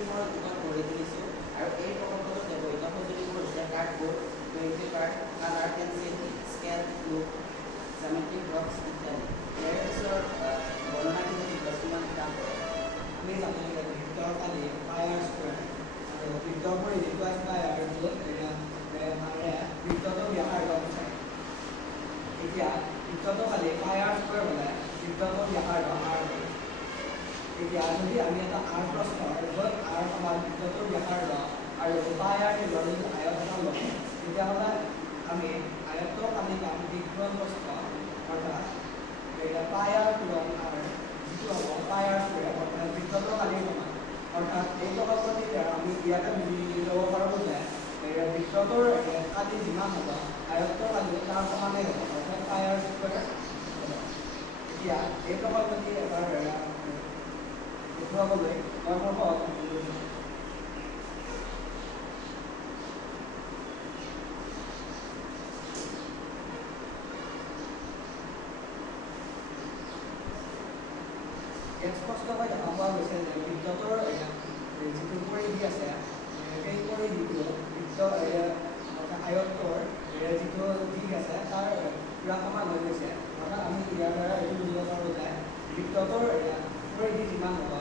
স্কিমৰ ওপৰত গঢ়ি তুলিছোঁ আৰু এই প্ৰকল্পটোত ব্যৱহৃত সঁজুলিবোৰ হৈছে cardboard, paint paper, colour pencil, scale, glue, geometric box ইত্যাদি। ইয়াৰ পিছত বৰ্ণনাখিনি বিকাশমান কাম কৰে। আমি জানো যে বৃত্তৰ খালি পায়াৰ স্কুৱেৰ আৰু বৃত্তৰ পৰা যিটো আছে পায়াৰটো মানে বৃত্তটো ব্যাসাৰ্ধ বিচাৰে। এতিয়া বৃত্তটো খালি পায়াৰ স্কুৱেৰ হ'লে বৃত্তটো ব্যাসাৰ্ধ আৰ হয়। এতিয়া যদি আমি এটা আৰ প্ৰশ্ন য'ত আৰ সমান বৃত্তটোৰ ব্যাসাৰ্ধ আৰু পায়াৰ যদি আয়ত এটা লওঁ তেতিয়াহ'লে আমি আয়তটো খালি পাম দীঘল প্ৰশ্ন অৰ্থাৎ পায়াৰ পূৰণ আৰ যিটো হ'ব পায়াৰ স্কুৱেৰ অৰ্থাৎ বৃত্তটো খালি সমান। অৰ্থাৎ এই প্ৰকল্পটিৰ দ্বাৰা আমি ইয়াতে বুজি ল'ব পাৰোঁ যে বৃত্তটোৰ কালি যিমান হ'ব আয়তটোৰ কালি তাৰ সমানেই হ'ব অৰ্থাৎ পায়াৰ স্কুৱেৰ হ'ব। এতিয়া এই প্ৰকল্পটি এবাৰ দেখুৱাবলৈ কৰ্মফল ইয়াত স্পষ্টকৈ দেখা পোৱা গৈছে যে বৃত্তটোৰ যিটো পৰিধি আছে সেই পৰিধিটো বৃত্ত আয়তটোৰ যিটো দিশ আছে তাৰ পূৰা সমান হৈ গৈছে। অৰ্থাৎ আমি ইয়াৰ দ্বাৰা এইটো বুজিব পাৰোঁ যে বৃত্তটোৰ পৰিধি যিমান হ'ব